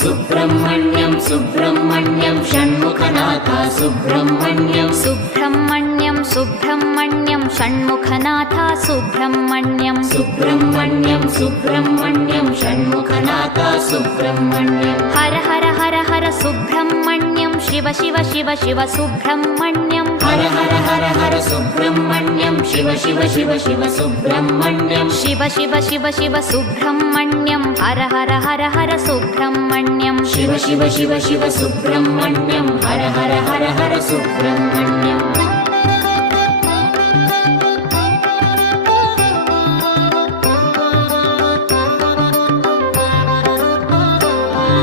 Subrahmanyam Subrahmanyam षण्मुखनाथा Subrahmanyam Subrahmanyam Subrahmanyam षण्मुखनाथा Subrahmanyam Subrahmanyam Subrahmanyam षण्मुखनाथा Subrahmanyam Har Har Har Har Subrahmanyam Shiva Shiva Shiva Shiva Subrahmanyam Har Har Har Har Subrahmanyam Shiva Shiva Shiva Shiva Subrahmanyam Shiva Shiva Shiva Shiva Subrahmanyam Har Har Har Har Subrahmanyam Shiva Shiva Shiva Shiva Subrahmanyam Har Har Har Har Subrahmanyam